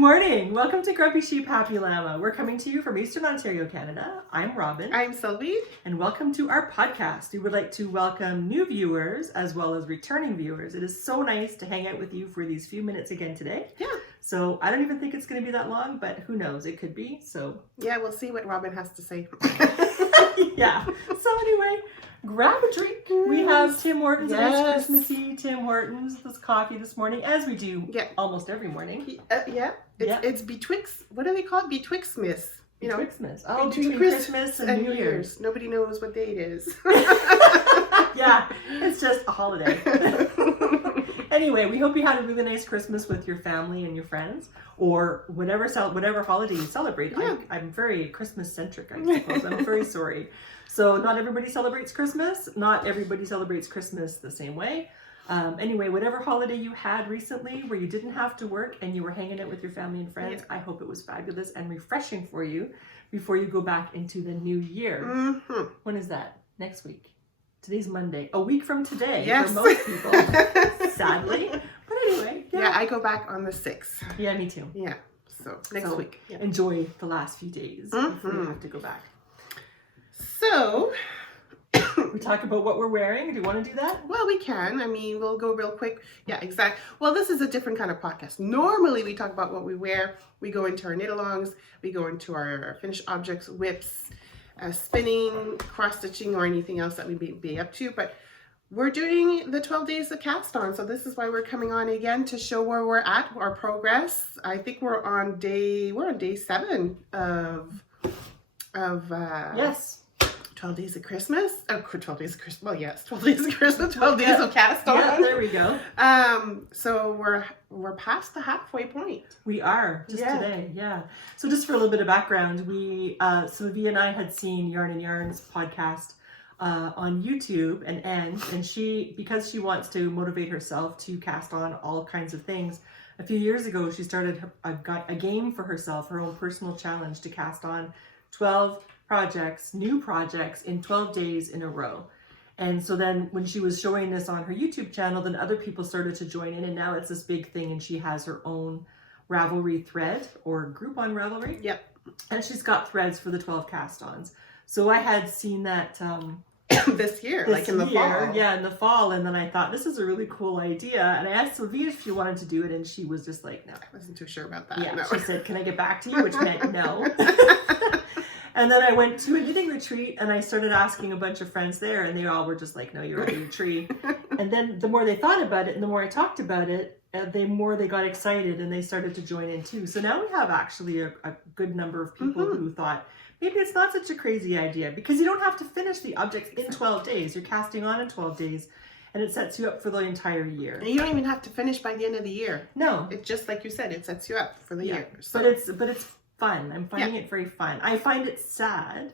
morning. Welcome to Grumpy Sheep, Happy Llama. We're coming to you from Eastern Ontario, Canada. I'm Robin. I'm Sylvie. And welcome to our podcast. We would like to welcome new viewers as well as returning viewers. It is so nice to hang out with you for these few minutes again today. Yeah. So I don't even think it's going to be that long, but who knows? It could be. So yeah, we'll see what Robin has to say. Yeah. So anyway, grab a drink. We have Tim Hortons. Yes. It's Christmassy Tim Hortons. This coffee this morning, as we do almost every morning. It's betwixt, what do they call it? Betwixtmas. Betwixtmas. Oh, between Christmas and New Year's. Nobody knows what day it is. Yeah, it's just a holiday. Anyway, we hope you had a really nice Christmas with your family and your friends, or whatever holiday you celebrate. Yeah. I'm very Christmas-centric, I suppose. I'm very sorry. So not everybody celebrates Christmas. Not everybody celebrates Christmas the same way. Anyway, whatever holiday you had recently where you didn't have to work and you were hanging out with your family and friends, I hope it was fabulous and refreshing for you before you go back into the new year. Mm-hmm. When is that? Next week. Today's Monday. A week from today yes. for most people, sadly. But anyway. Yeah, I go back on the 6th. Yeah, me too. Yeah, so next week. Yeah. Enjoy the last few days before you have to go back. So... we talk about what we're wearing. Do you want to do that? Well, we can. I mean, we'll go real quick. Yeah, exactly. Well, this is a different kind of podcast. Normally, we talk about what we wear. We go into our knit-alongs. We go into our finished objects, whips, spinning, cross-stitching, or anything else that we be up to. But we're doing the 12 days of Cast-On. So this is why we're coming on again to show where we're at, our progress. I think we're on day 7 of yes. 12 days of Christmas. Oh, 12 days of Christmas. Well, yes, 12 days of Christmas, 12 days of Cast-On. Yeah, there we go. So we're past the halfway point. We are just today. Yeah. So just for a little bit of background, we Sylvie and I had seen Yarn and Yarn's podcast on YouTube and she, because she wants to motivate herself to cast on all kinds of things, a few years ago she started a game for herself, her own personal challenge to cast on 12 new projects in 12 days in a row. And so then when she was showing this on her YouTube channel, then other people started to join in, and now it's this big thing, and she has her own Ravelry thread or group on Ravelry. Yep. And she's got threads for the 12 Cast-Ons. So I had seen that this year, like in the fall. Yeah, in the fall, and then I thought, this is a really cool idea. And I asked Sylvie if she wanted to do it, and she was just like, no. I wasn't too sure about that. Yeah, no. She said, can I get back to you? Which meant no. And then I went to a knitting retreat and I started asking a bunch of friends there, and they all were just like, no, you're a tree. And then the more they thought about it and the more I talked about it, the more they got excited and they started to join in too. So now we have actually a good number of people who thought, maybe it's not such a crazy idea, because you don't have to finish the objects in 12 days. You're casting on in 12 days and it sets you up for the entire year. And you don't even have to finish by the end of the year. No. It's just like you said, it sets you up for the year. So. But it's fun. I'm finding it very fun. I find it sad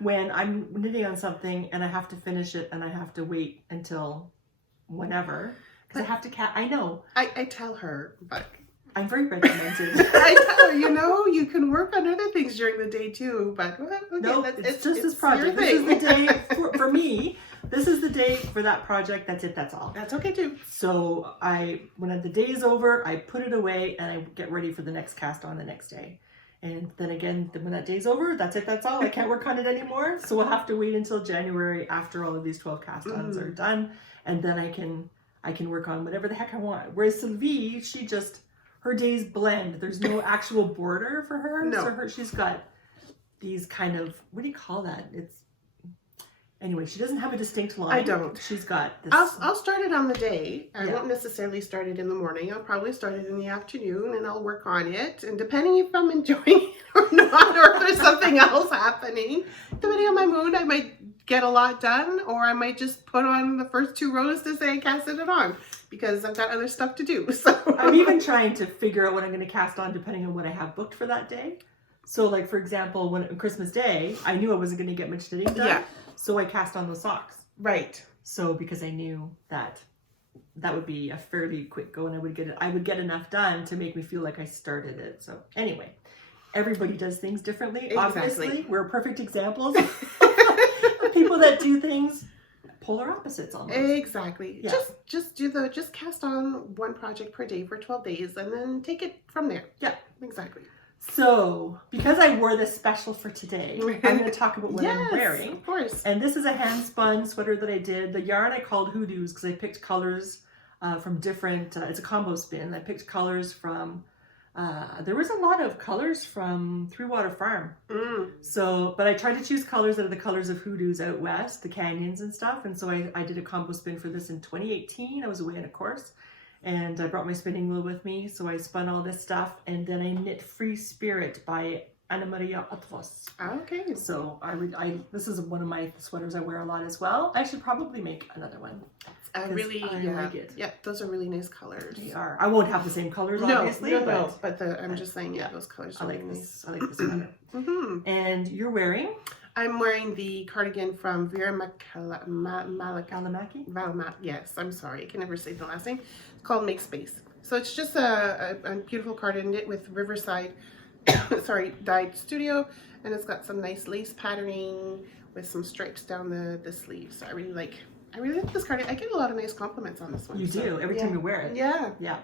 when I'm knitting on something and I have to finish it and I have to wait until whenever, because I have to I know. I tell her, but I'm very regimented. I tell her, you can work on other things during the day too, but okay, no, it's just this project. This is the day for me. This is the day for that project. That's it. That's all. That's okay too. So when the day is over, I put it away and I get ready for the next cast on the next day. And then again, when that day's over, that's it, that's all. I can't work on it anymore. So we'll have to wait until January after all of these 12 Cast-Ons are done. And then I can work on whatever the heck I want. Whereas Sylvie, her days blend. There's no actual border for her. No. So she's got these kind of, what do you call that? Anyway, she doesn't have a distinct line. I don't. She's got this. I'll start it on the day. I won't necessarily start it in the morning. I'll probably start it in the afternoon and I'll work on it. And depending if I'm enjoying it or not, or if there's something else happening, depending on my mood, I might get a lot done, or I might just put on the first 2 rows to say I casted it on, because I've got other stuff to do. So I'm even trying to figure out what I'm going to cast on depending on what I have booked for that day. So like, for example, when Christmas Day, I knew I wasn't going to get much knitting done. Yeah. So I cast on those socks. Right. So because I knew that would be a fairly quick go and I would get enough done to make me feel like I started it. So anyway, everybody does things differently. Exactly. Obviously, we're perfect examples of people that do things polar opposites almost. Exactly. Yeah. Just cast on one project per day for 12 days and then take it from there. Yeah. Exactly. So, because I wore this special for today, I'm going to talk about what I'm wearing. Of course. And this is a hand spun sweater that I did. The yarn I called hoodoos because I picked colors from different, it's a combo spin. I picked colors from, there was a lot of colors from Three Water Farm. So, but I tried to choose colors that are the colors of hoodoos out west, the canyons and stuff. And so I did a combo spin for this in 2018. I was away on a course. And I brought my spinning wheel with me, so I spun all this stuff, and then I knit Free Spirit by Anna Maria Atvos. Okay. So this is one of my sweaters I wear a lot as well. I should probably make another one. I like it. Yeah, those are really nice colors. They are. I won't have the same colors, obviously. But I'm just saying, those colors are really nice. I like this sweater. And you're wearing? I'm wearing the cardigan from Vera Kalamaki? Valamat. Yes, I'm sorry. I can never say the last name. It's called Make Space. So it's just a beautiful cardigan knit with Riverside, dyed studio. And it's got some nice lace patterning with some stripes down the sleeves. So I really like this cardigan. I get a lot of nice compliments on this one. You do, every time you wear it. Yeah. Yeah.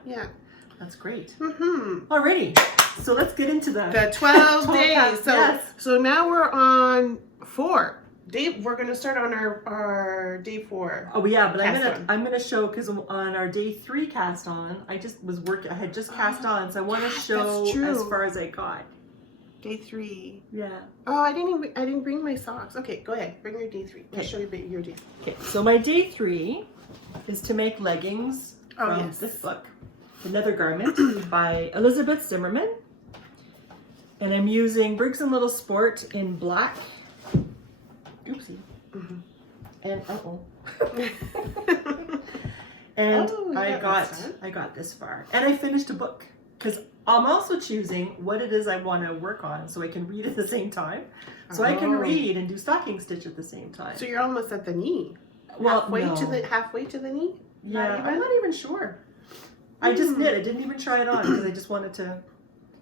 That's great. Mm-hmm. Alrighty. So let's get into the 12 days. So now we're on 4. We're gonna start on our day 4. Oh yeah, but I'm gonna show because on our day 3 cast on, I had just cast on, so I want to show as far as I got. Day 3. Yeah. Oh, I didn't bring my socks. Okay, go ahead. Bring your day 3. I'll show you your day 3. Okay. So my day 3 is to make leggings from this book, The Nether Garment by Elizabeth Zimmerman. And I'm using Briggs & Little Sport in black. Oopsie. And and I got this far. And I finished a book because I'm also choosing what it is I want to work on so I can read at the same time. So I can read and do stocking stitch at the same time. So you're almost at the knee. Well, halfway to the knee? Yeah, I'm not even sure. I just did. I didn't even try it on because I just wanted to,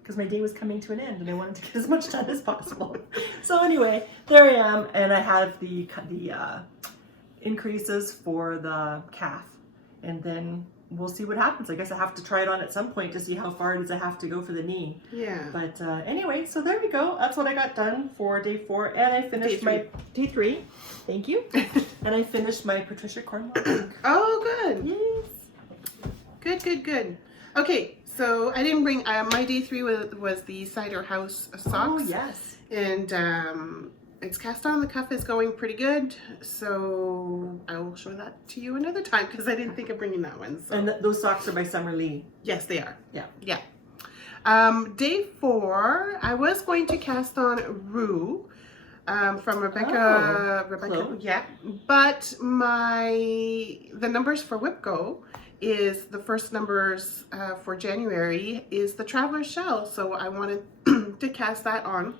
because my day was coming to an end and I wanted to get as much done as possible. So anyway, there I am, and I have the increases for the calf, and then we'll see what happens. I guess I have to try it on at some point to see how far it is I have to go for the knee. Yeah. But anyway, so there we go. That's what I got done for day 4, and I finished my day 3. Thank you. And I finished my Patricia Cornwall book. Oh, good. Yes. Good. Okay, so I didn't bring, my day 3 was the Cider House socks. Oh, yes. And it's cast on. The cuff is going pretty good. So I will show that to you another time because I didn't think of bringing that one. So. And those socks are by Summer Lee. Yes, they are. Yeah. Day 4, I was going to cast on Rue. From Rebecca, yeah, but the numbers for WhipGo is the first numbers for January is the Traveler's Shell, so I wanted to cast that on.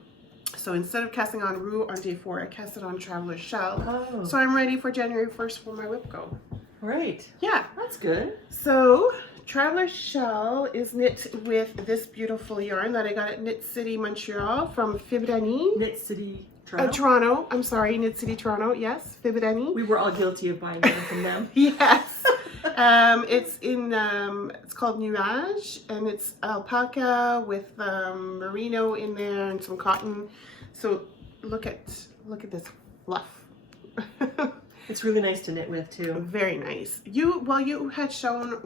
So instead of casting on Rue on day 4, I cast it on Traveler's Shell. Oh. So I'm ready for January 1st for my WhipGo. Right. Yeah. That's good. So Traveler's Shell is knit with this beautiful yarn that I got at Knit City Montreal from Fibre. Knit City Toronto. Toronto. I'm sorry, Knit City Toronto. Yes, Fibre. We were all guilty of buying them from them. Yes. It's called Nuage, and it's alpaca with merino in there and some cotton. So look at this fluff. It's really nice to knit with too. Very nice. You had shown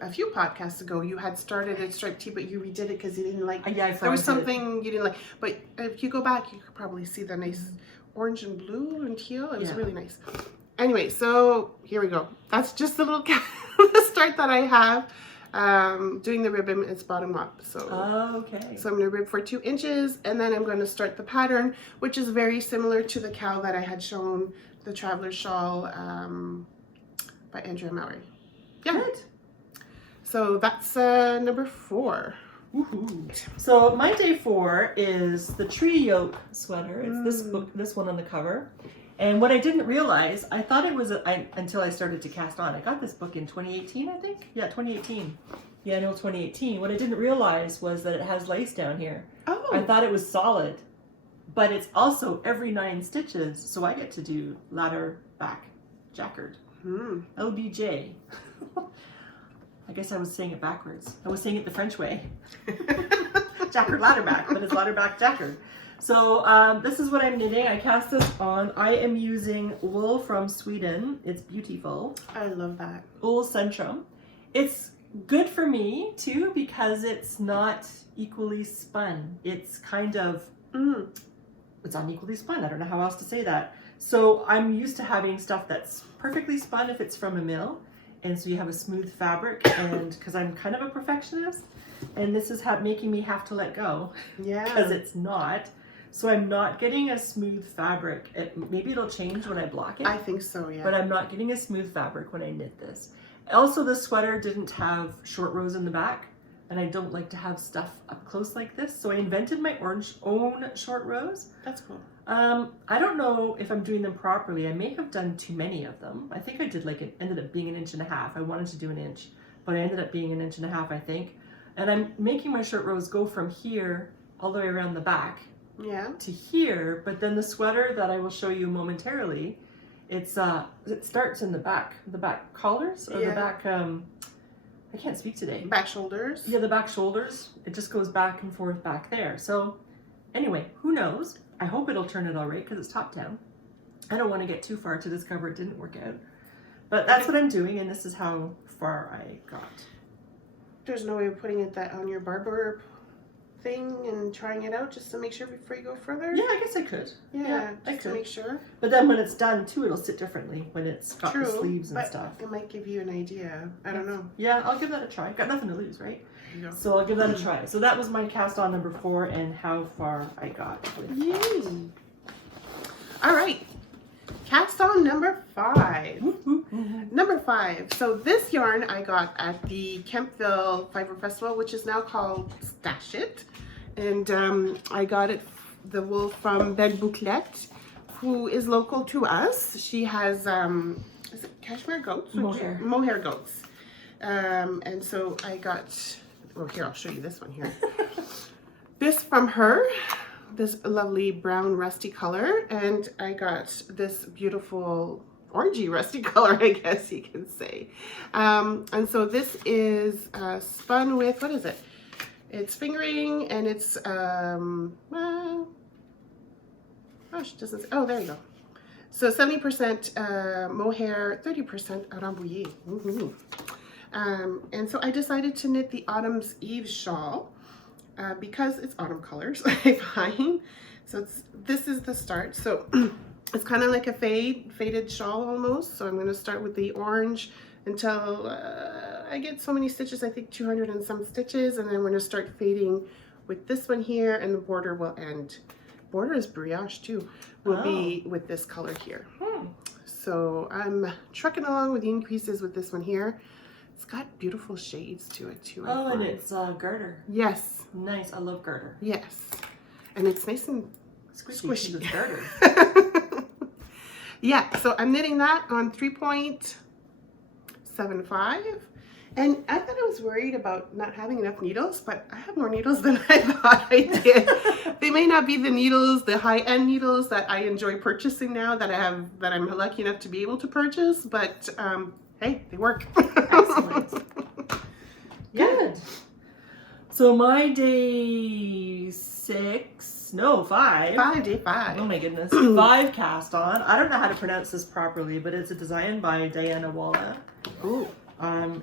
a few podcasts ago, you had started a striped tee, but you redid it because you didn't like. There was something you didn't like. But if you go back, you could probably see the nice orange and blue and teal. It was really nice. Anyway, so here we go. That's just the little the start that I have. Doing the ribbon, it's bottom up. So okay. So I'm going to rib for 2 inches, and then I'm going to start the pattern, which is very similar to the cowl that I had shown, the Traveler's Shawl by Andrea Mowry. Yeah. Good. So that's number 4. Woohoo. So my day 4 is the Tree Yoke sweater. It's this one on the cover. And what I didn't realize, I thought it was until I started to cast on. I got this book in 2018, I think. Yeah, 2018. Yeah, no, 2018. What I didn't realize was that it has lace down here. Oh. I thought it was solid, but it's also every 9 stitches, so I get to do ladder back. Jacquard. Hmm. LBJ. I guess I was saying it backwards. I was saying it the French way. Jacquard ladderback, but it's ladderback Jacquard. So this is what I'm knitting. I cast this on. I am using wool from Sweden. It's beautiful. I love that. Wool Centrum. It's good for me too because it's not equally spun. It's kind of, it's unequally spun. I don't know how else to say that. So I'm used to having stuff that's perfectly spun if it's from a mill. And so you have a smooth fabric, and because I'm kind of a perfectionist, and this is making me have to let go. Yeah. Because it's not. So I'm not getting a smooth fabric. Maybe it'll change when I block it. I think so, yeah. But I'm not getting a smooth fabric when I knit this. Also, the sweater didn't have short rows in the back, and I don't like to have stuff up close like this. So I invented my own short rows. That's cool. I don't know if I'm doing them properly. I may have done too many of them. I think I did ended up being 1.5 inches. I wanted to do 1 inch, but I ended up being 1.5 inches, I think. And I'm making my short rows go from here all the way around the back to here. But then the sweater that I will show you momentarily, it starts in the back collars or the back. I can't speak today. Back shoulders. Yeah, the back shoulders. It just goes back and forth back there. So anyway, who knows? I hope it'll turn it all right because it's top down. I don't want to get too far to discover it didn't work out. But that's what I'm doing, and this is how far I got. There's no way of putting it on your barber thing and trying it out just to make sure before you go further? Yeah, I guess I could. Yeah, I just to could. make sure. But then when it's done too, it'll sit differently when it's got True, the sleeves and but stuff. it might give you an idea. I don't know. Yeah, I'll give that a try. Got nothing to lose, right? There you go. So I'll give that a try. So that was my cast on number 4 and how far I got with that. Yay! All right, cast on number 5. Number 5. So this yarn I got at the Kempville Fibre Festival, which is now called Stash It. And I got the wool from Ben Bouclette, who is local to us. She has, is it cashmere goats? Mohair. Mohair goats. And so I got, well, here, I'll show you this one here. This from her. This lovely brown rusty color, and I got this beautiful orangey rusty color, I guess you can say. And so this is spun with, what is it? It's fingering, and it's well, oh, she doesn't say, oh, there you go. So 70% mohair, 30% rambouillet. And so I decided to knit the Autumn's Eve shawl. Because it's autumn colors, I find. So this is the start. So it's kind of like a faded shawl almost. So I'm going to start with the orange until I get so many stitches, I think 200 and some stitches. And then I'm going to start fading with this one here, and the border will end. Border is brioche too, will be with this color here. So I'm trucking along with the increases with this one here. It's got beautiful shades to it too. Oh, and it's garter. Yes. Nice. I love garter. Yes. And it's nice and Squishy. It's garter. Yeah. So I'm knitting that on 3.75. And I thought I was worried about not having enough needles, but I have more needles than I thought I did. They may not be the needles, the high-end needles that I enjoy purchasing now, that I'm lucky enough to be able to purchase, but hey, they work. Excellent. Good. So my day 5. Day 5. Oh my goodness. 5 cast on. I don't know how to pronounce this properly, but it's a design by Diana Walla. Ooh.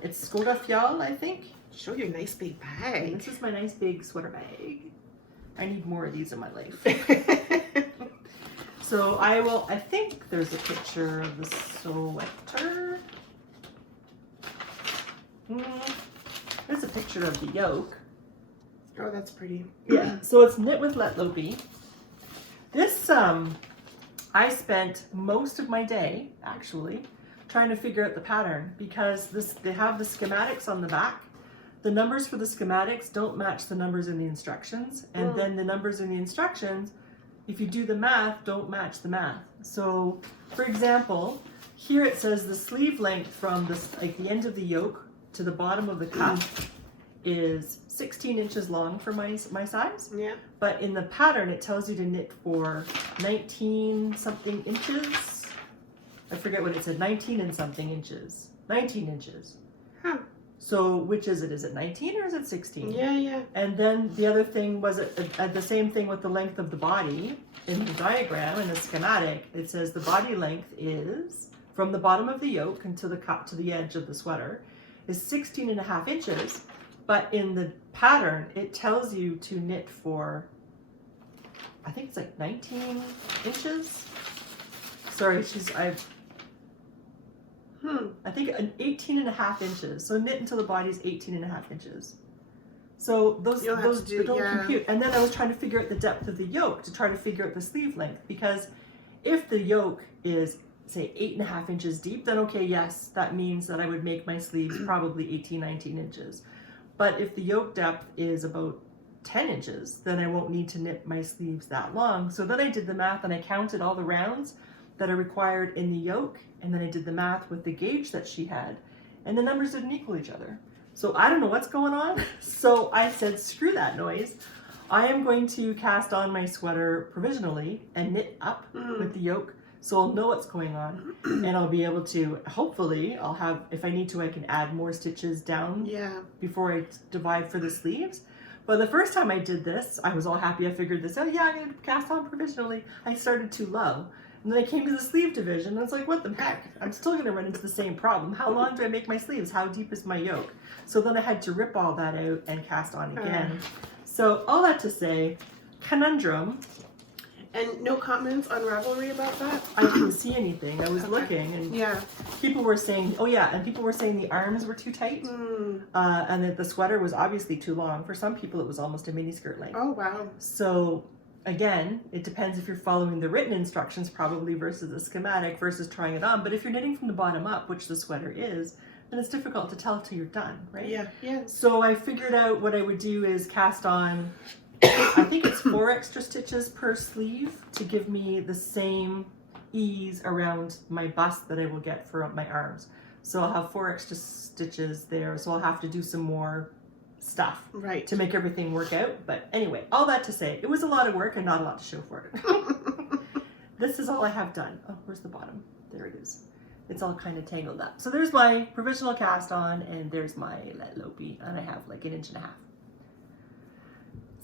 It's Skoda Fjall, I think. Show your nice big And bag. this is my nice big sweater bag. I need more of these in my life. So I think there's a picture of the sweater. There's a picture of the yoke. Oh, that's pretty. Yeah, so it's knit with Let Lopi. This, I spent most of my day, actually, trying to figure out the pattern, because they have the schematics on the back. The numbers for the schematics don't match the numbers in the instructions, and then the numbers in the instructions, if you do the math, don't match the math. So, for example, here it says the sleeve length from the end of the yoke to the bottom of the cuff is 16 inches long for my size. Yeah. But in the pattern, it tells you to knit for 19 something inches. I forget what it said, 19 and something inches. 19 inches. Huh. So which is it? Is it 19 or is it 16? Yeah. And then the other thing was the same thing with the length of the body. In the diagram, in the schematic, it says the body length is from the bottom of the yoke until to the edge of the sweater is 16 and a half inches. But in the pattern, it tells you to knit for, I think it's like 19 inches. Sorry, I think 18 and a half inches. So knit until the body is 18 and a half inches. So those don't compute. And then I was trying to figure out the depth of the yoke to try to figure out the sleeve length, because if the yoke is, say, 8.5 inches deep, then okay, yes, that means that I would make my sleeves probably 18, 19 inches. But if the yoke depth is about 10 inches, then I won't need to knit my sleeves that long. So then I did the math and I counted all the rounds that are required in the yoke, and then I did the math with the gauge that she had, and the numbers didn't equal each other. So I don't know what's going on. So I said, screw that noise. I am going to cast on my sweater provisionally and knit up with the yoke, so I'll know what's going on, and I'll be able to, hopefully, I'll have, if I need to, I can add more stitches down before I divide for the sleeves. But the first time I did this, I was all happy. I figured this, oh yeah, I'm going to cast on provisionally. I started too low. And then I came to the sleeve division, and I was like, what the heck? I'm still going to run into the same problem. How long do I make my sleeves? How deep is my yoke? So then I had to rip all that out and cast on again. So all that to say, conundrum. And no comments on Ravelry about that? I didn't see anything. I was looking, and people were saying, people were saying the arms were too tight, and that the sweater was obviously too long. For some people, it was almost a mini skirt length. Oh, wow. So again, it depends if you're following the written instructions probably versus the schematic versus trying it on. But if you're knitting from the bottom up, which the sweater is, then it's difficult to tell till you're done, right? Yeah. So I figured out what I would do is cast on, I think it's 4 extra stitches per sleeve to give me the same ease around my bust that I will get for my arms. So I'll have 4 extra stitches there. So I'll have to do some more stuff to make everything work out. But anyway, all that to say, it was a lot of work and not a lot to show for it. This is all I have done. Oh, where's the bottom? There it is. It's all kind of tangled up. So there's my provisional cast on, and there's my let lopey, and I have like 1.5 inches.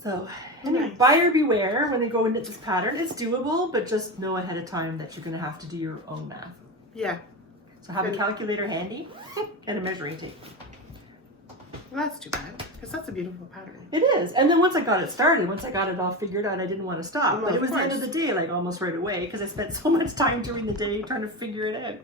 So anyway, buyer beware when they go and knit this pattern. It's doable, but just know ahead of time that you're going to have to do your own math. Yeah. So have a calculator handy and a measuring tape. Well, that's too bad, because that's a beautiful pattern. It is. And then once I got it started, once I got it all figured out, I didn't want to stop. Well, but it was the end of the day, like almost right away, because I spent so much time during the day trying to figure it out.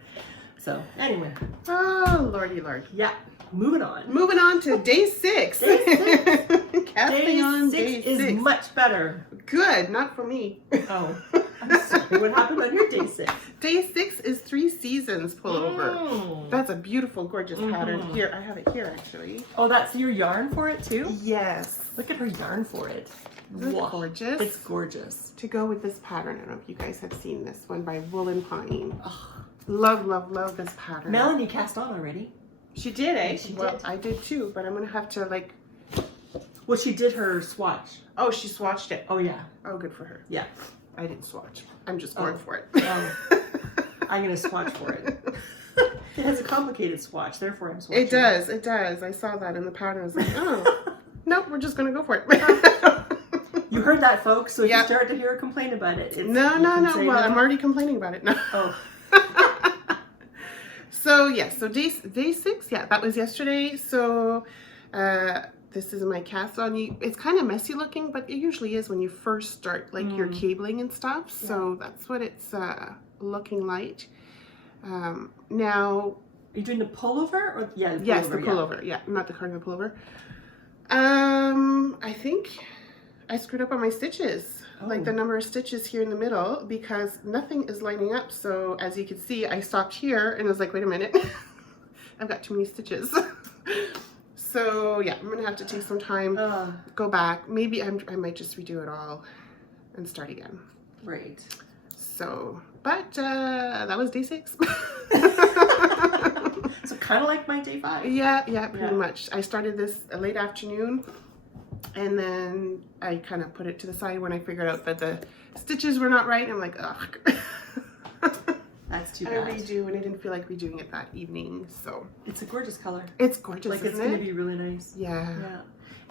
So anyway. Oh, lordy lord. Yeah. Moving on. Moving on to day 6. Day 6. Casting on day 6 is much better. Good, not for me. Oh, I'm sorry. What happened on your day 6? Day 6 is 3 seasons pullover. That's a beautiful, gorgeous pattern. Here, I have it here actually. Oh, that's your yarn for it too? Yes. Look at her yarn for it. Isn't it gorgeous? It's gorgeous. To go with this pattern, I don't know if you guys have seen this one by Wool & Pine. Oh, love, love, love this pattern. Melanie cast on already. She did, eh? Yeah, she well, did. I did too, but I'm going to have to like... Well, she did her swatch. Oh, she swatched it. Oh, yeah. Oh, good for her. Yeah. I didn't swatch. I'm just going for it. I'm going to swatch for it. It has a complicated swatch, therefore I'm swatching. It does, it does. I saw that in the pattern. I was like, oh, nope, we're just going to go for it. You heard that, folks, so if you start to hear her complain about it, no. Well, I'm already complaining about it. No. Oh. So, yes, so day 6, yeah, that was yesterday. So, this is my cast on. It's kind of messy looking, but it usually is when you first start, like your cabling and stuff. So, that's what it's looking like. Now, are you doing the pullover? Or the pullover, yes, the pullover. Yeah, not the cardigan pullover. I think I screwed up on my stitches. Like the number of stitches here in the middle, because nothing is lining up. So as you can see, I stopped here and I was like, wait a minute, I've got too many stitches. So yeah, I'm gonna have to take some time, go back. Maybe I might just redo it all and start again. Right. So, but that was day 6. So kind of like my day 5. Yeah, pretty much. I started this late afternoon. And then I kind of put it to the side when I figured out that the stitches were not right. I'm like, ugh. That's too I bad. redo, and I didn't feel like redoing it that evening, so. It's a gorgeous color. It's gorgeous, Like, it's isn't going it? to be really nice. Yeah. Yeah.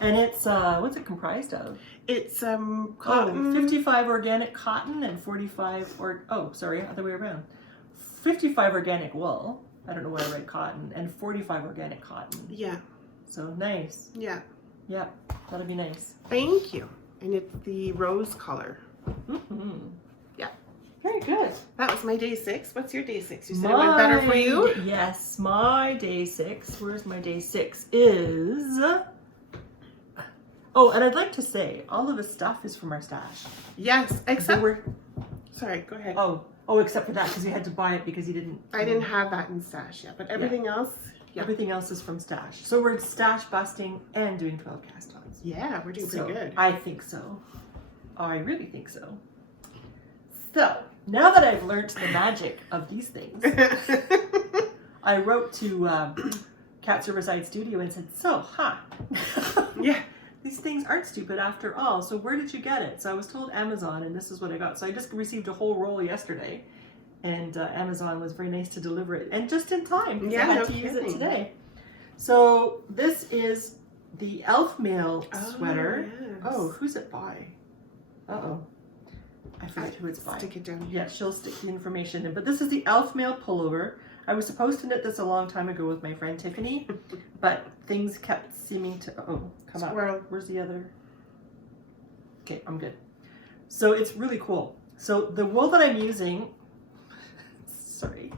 And it's, what's it comprised of? It's Oh, cotton. 55 organic cotton and 45, other way around. 55 organic wool. I don't know why I read cotton. And 45 organic cotton. Yeah. So nice. Yeah. Yeah, that'll be nice. Thank you. And it's the rose color. Mm-hmm. Yeah. Very good. That was my day 6. What's your day 6? You said it went better for you? Yes, my day 6. Where's my day 6? Is... Oh, and I'd like to say, all of the stuff is from our stash. Yes, except... Sorry, go ahead. Oh, except for that, because you had to buy it because you didn't... I didn't have that in stash yet, but everything else... Yeah. Everything else is from stash. So we're stash busting and doing 12 cast-ons. Yeah, we're doing pretty good. I think so. I really think so. So, now that I've learned the magic of these things, I wrote to Cat Riverside Studio and said, so, Yeah. These things aren't stupid after all, so where did you get it? So I was told Amazon, and this is what I got. So I just received a whole roll yesterday, and Amazon was very nice to deliver it, and just in time, because I had to use it today. So this is the elf mail sweater. Yes. Oh, who's it by? Uh-oh. I forget who it's by. Stick it down. Yeah, she'll stick the information in. But this is the elf mail pullover. I was supposed to knit this a long time ago with my friend Tiffany, but things kept seeming to, come up. Where's the other? Okay, I'm good. So it's really cool. So the wool that I'm using, sorry,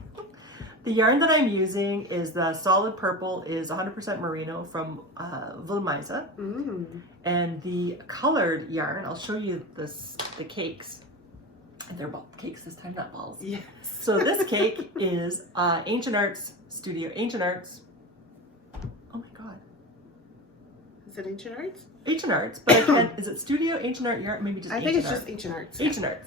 the yarn that I'm using is the solid purple, is 100% merino from Vilmisa. And the colored yarn, I'll show you the cakes. And they're cakes this time, not balls. Yes. So this cake is Ancient Arts Studio. Ancient Arts. Oh my God. Is it Ancient Arts? Ancient Arts, but I can't. Is it Studio Ancient Art Yarn? Maybe just. I think it's just Ancient Arts. Ancient Arts,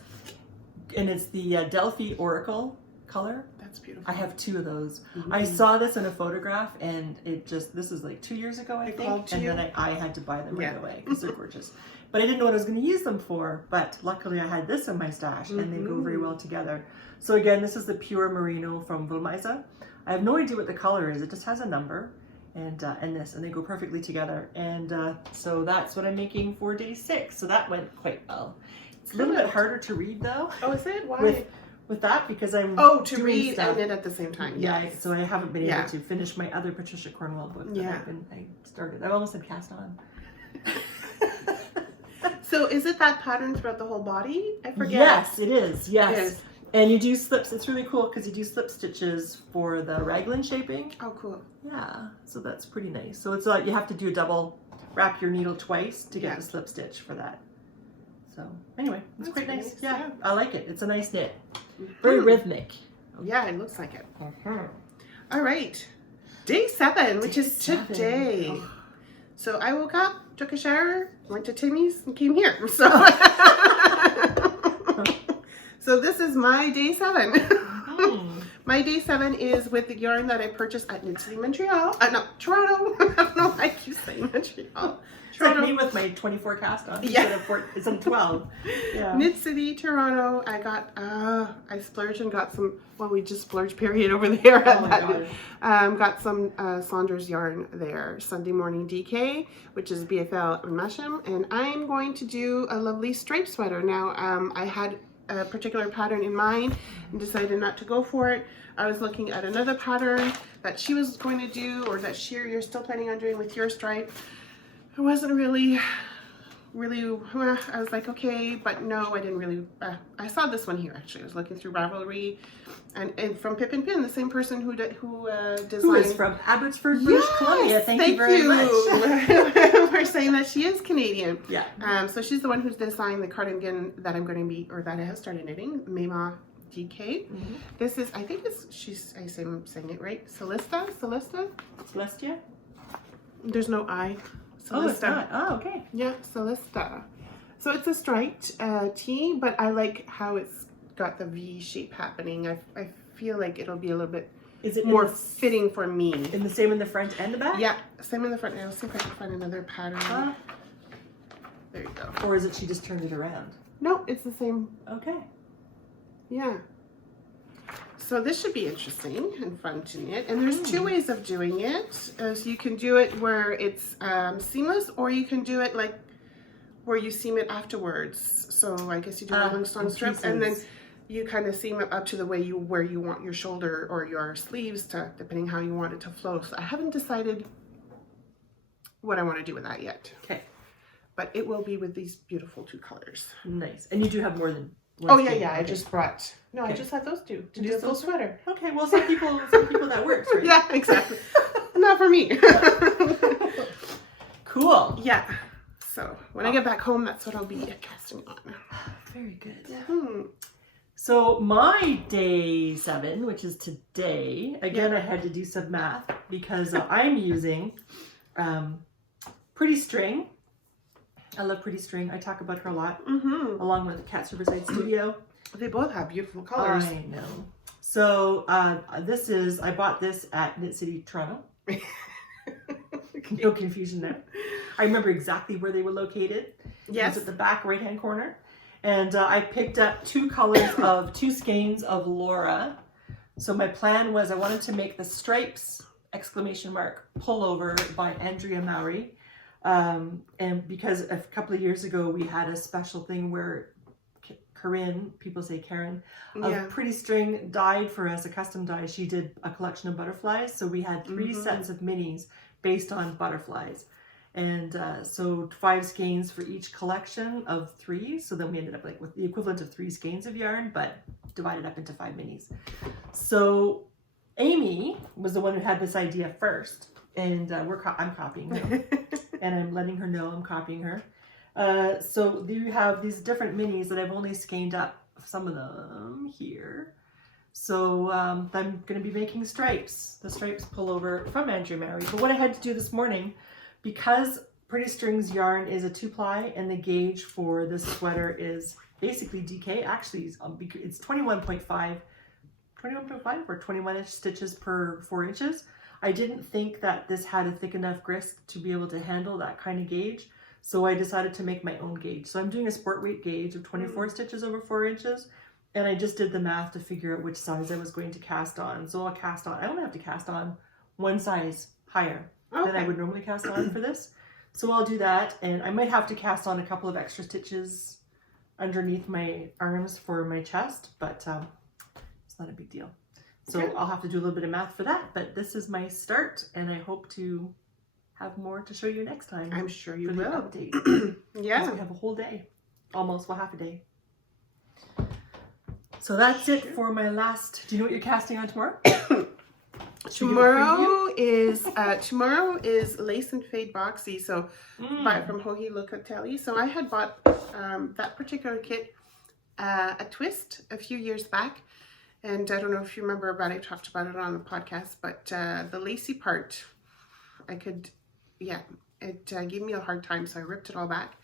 and it's the Delphi Oracle color. That's beautiful. I have 2 of those. I saw this in a photograph, and it just. This is like 2 years ago, I think, and then I had to buy them right away because they're gorgeous. But I didn't know what I was going to use them for. But luckily, I had this in my stash, and they go very well together. So again, this is the pure merino from Vilmisa. I have no idea what the color is. It just has a number. And this, and they go perfectly together. And so that's what I'm making for day 6. So that went quite well. It's a little bit harder to read though. Oh, is it? Why? With that, because I'm to read and knit at the same time. Yeah, so I haven't been able to finish my other Patricia Cornwell book that I started. I almost said Cast-On. So is it that pattern throughout the whole body? I forget. Yes, it is. Yes. It is. And you do slips. It's really cool because you do slip stitches for the raglan shaping. Oh, cool. Yeah, so that's pretty nice. So it's like you have to do a double, wrap your needle twice to get the slip stitch for that. So anyway, it's quite nice. Yeah, I like it. It's a nice knit. Very rhythmic. Yeah, it looks like it. All right. Day 7, which is today. Oh. So I woke up, took a shower, went to Timmy's, and came here. So, so this is my day 7. My day 7 is with the yarn that I purchased at Knit City, Montreal. No, Toronto. I don't know why I keep saying Montreal. It's like me with my 24 cast-ons instead of 12. Yeah. Knit City, Toronto. I got, I splurged and got some, well, we just splurged period over there. Got some Saunders yarn there. Sunday Morning DK, which is BFL and Mesham. And I'm going to do a lovely striped sweater. Now, I had a particular pattern in mind and decided not to go for it. I was looking at another pattern that she was going to do, or that you're still planning on doing with your stripe. I wasn't really, I was like, okay, but no, I didn't really, I saw this one here actually. I was looking through Ravelry, and from Pip and Pin, the same person who designed. Who is from Abbotsford, British Columbia. Thank you very much. We're saying that she is Canadian. Yeah. So she's the one who's designed the cardigan that I'm going to be, or that I have started knitting, Mema DK. This is, I think it's, I'm saying it right, Celestia? There's no I. Celesta. Oh, it's not. Oh, okay. Yeah, Celesta. So it's a striped tee, but I like how it's got the V shape happening. I feel like it'll be a little bit more fitting for me. In the same in the front and the back? Yeah, same in the front. I'll see if I can find another pattern. There you go. Or is it she just turned it around? No, it's the same. Okay. Yeah. So this should be interesting and fun to knit. And there's two ways of doing it. So you can do it where it's seamless, or you can do it like where you seam it afterwards. So I guess you do a Rolling Stone strip, and then you kind of seam it up to the way where you want your shoulder or your sleeves to, depending how you want it to flow. So I haven't decided what I want to do with that yet. Okay. But it will be with these beautiful two colors. Nice. And you do have more than one. Oh yeah, skein. yeah. Okay. I just brought. No, I just had those two to do a full sweater. Okay. Well, some people that works, right? Yeah, exactly. Not for me. Cool. Yeah. So when I get back home, that's what I'll be casting on. Very good. Hmm. So my day 7, which is today, again, I had to do some math because I'm using Pretty String. I love Pretty String. I talk about her a lot, along with Cats Riverside Studio. They both have beautiful colors. I know. So I bought this at Knit City, Toronto. No confusion there. I remember exactly where they were located. Yes. It was at the back right-hand corner. And I picked up 2 colors of 2 skeins of Laura. So my plan was I wanted to make the stripes, ! Pullover by Andrea Mowry. And because a couple of years ago we had a special thing where Corinne, people say Karen, of Pretty String dyed for us, a custom dye. She did a collection of butterflies. So we had 3 sets of minis based on butterflies. And so 5 skeins for each collection of 3. So then we ended up like with the equivalent of 3 skeins of yarn, but divided up into 5 minis. So Amy was the one who had this idea first. And I'm copying her. And I'm letting her know I'm copying her. So you have these different minis that I've only skeined up some of them here. So I'm going to be making stripes, the stripes pullover from Andrea Mowry. But what I had to do this morning, because Pretty String's yarn is a 2-ply and the gauge for this sweater is basically DK, actually it's 21.5 or 21-inch stitches per 4 inches. I didn't think that this had a thick enough grist to be able to handle that kind of gauge. So I decided to make my own gauge. So I'm doing a sport weight gauge of 24 stitches over 4 inches. And I just did the math to figure out which size I was going to cast on. So I'll cast on, I only have to cast on 1 size higher than I would normally cast on for this. So I'll do that. And I might have to cast on a couple of extra stitches underneath my arms for my chest, but it's not a big deal. So I'll have to do a little bit of math for that, but this is my start, and I hope to have more to show you next time. I'm sure you will. Update. Yeah. We have a whole day, almost, well, half a day. So that's it for my last. Do you know what you're casting on tomorrow? Tomorrow is Lace and Fade Boxy, so from Hohi Locatelli. So I had bought that particular kit a twist a few years back. And I don't know if you remember about it, I talked about it on the podcast, but the lacy part, it gave me a hard time, so I ripped it all back.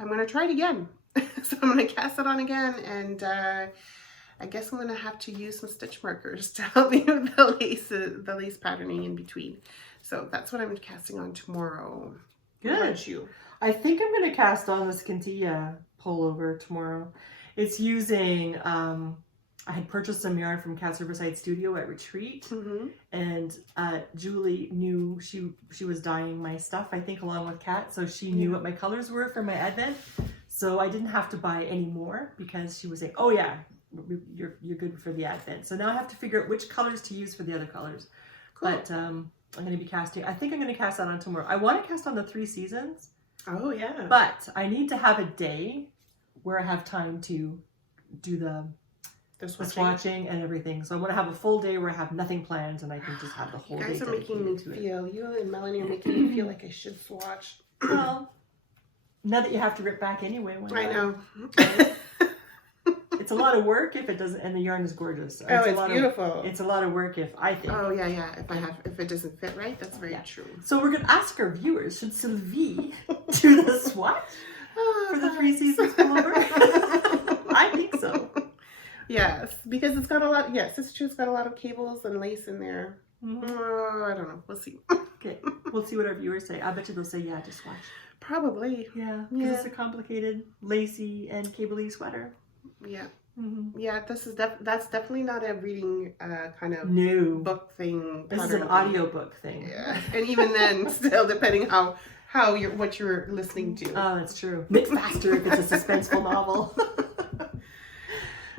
I'm going to try it again. So I'm going to cast it on again, and I guess I'm going to have to use some stitch markers to help me with the lace patterning in between. So that's what I'm casting on tomorrow. Good. What about you? I think I'm going to cast on the Scintilla pullover tomorrow. It's using... I had purchased some yarn from Cats Riverside Studio at Retreat, and Julie knew she was dyeing my stuff, I think, along with Kat, so she knew what my colors were for my advent. So I didn't have to buy any more because she was saying, "Oh yeah, you're good for the advent." So now I have to figure out which colors to use for the other colors. Cool. But I'm going to be casting. I think I'm going to cast that on tomorrow. I want to cast on the 3 seasons. Oh yeah. But I need to have a day where I have time to do the swatching and everything. So I want to have a full day where I have nothing planned and I can just have the whole day. You guys are making me feel, you and Melanie are making me feel like I should swatch. Well, now that you have to rip back anyway. I know. It's a lot of work if it doesn't, and the yarn is gorgeous. So it's beautiful. It's a lot of work if I think. Oh yeah. If it doesn't fit right, that's very true. So we're going to ask our viewers, should Sylvie do the swatch for the 3 seasons pullover? I think so. Yes, because it's got a lot. Yes, it's true. It's got a lot of cables and lace in there. I don't know. We'll see. Okay, we'll see what our viewers say. I bet you they'll say, "Yeah, just swatch." Probably. Yeah, because it's a complicated, lacy and cable-y sweater. Yeah. Yeah, that's definitely not a reading kind of No. book thing. This is an audiobook thing. Yeah, and even then, still depending what you're listening to. Oh, that's true. A bit faster if it's a suspenseful novel.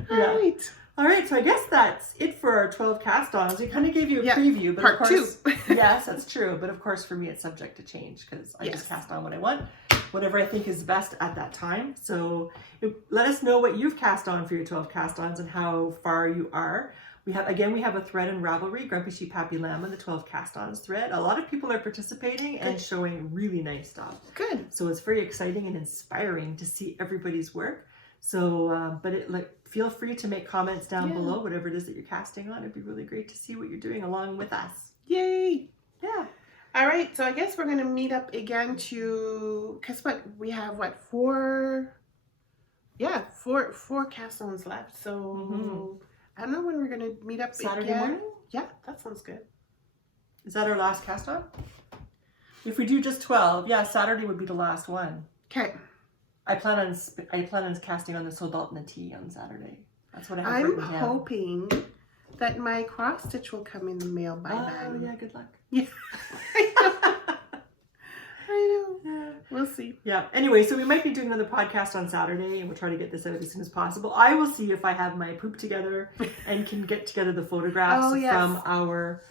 All right. All right, so I guess that's it for our 12 cast-ons. We kind of gave you a preview, but part of course, 2. Yes, that's true. But of course, for me, it's subject to change because I just cast on what I want, whatever I think is best at that time. So let us know what you've cast on for your 12 cast-ons and how far you are. We have a thread in Ravelry, Grumpy Sheep Happy Llama, the 12 cast-ons thread. A lot of people are participating and showing really nice stuff. Good. So it's very exciting and inspiring to see everybody's work. So, feel free to make comments down below, whatever it is that you're casting on. It'd be really great to see what you're doing along with us. Yay! Yeah. All right, so I guess we're going to meet up again to, guess what? We have, four Cast-Ons left. So I don't know when we're going to meet up Saturday again. morning? Yeah, that sounds good. Is that our last cast-on? If we do just 12, Saturday would be the last one. Okay. I plan on casting on the Soldotna tea on Saturday. That's what I have I'm written down. hoping that my cross stitch will come in the mail by then. Oh, yeah, good luck. Yeah. I know. Yeah. We'll see. Yeah. Anyway, so we might be doing another podcast on Saturday, and we'll try to get this out as soon as possible. I will see if I have my poop together and can get together the photographs from our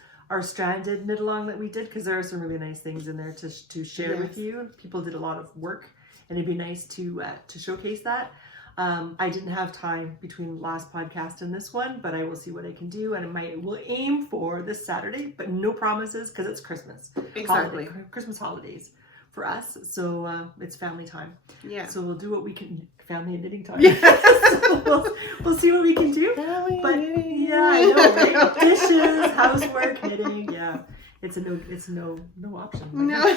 stranded knit along that we did, because there are some really nice things in there to share with you. People did a lot of work, and it'd be nice to showcase that. I didn't have time between last podcast and this one, but I will see what I can do, and we'll aim for this Saturday, but no promises because it's Christmas. Exactly. Christmas holidays for us, so it's family time. Yeah. So we'll do what we can. Family and knitting time. Yeah. So we'll see what we can do. Family but knitting. yeah, I know, right? Dishes, housework, knitting. Yeah, it's no option. No.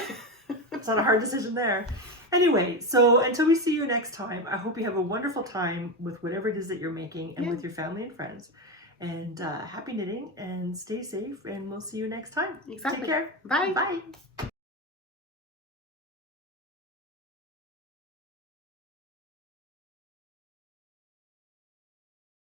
It's not a hard decision there. Anyway, so until we see you next time, I hope you have a wonderful time with whatever it is that you're making and with your family and friends. And happy knitting and stay safe, and we'll see you next time. Exactly. Take care. Bye. Bye.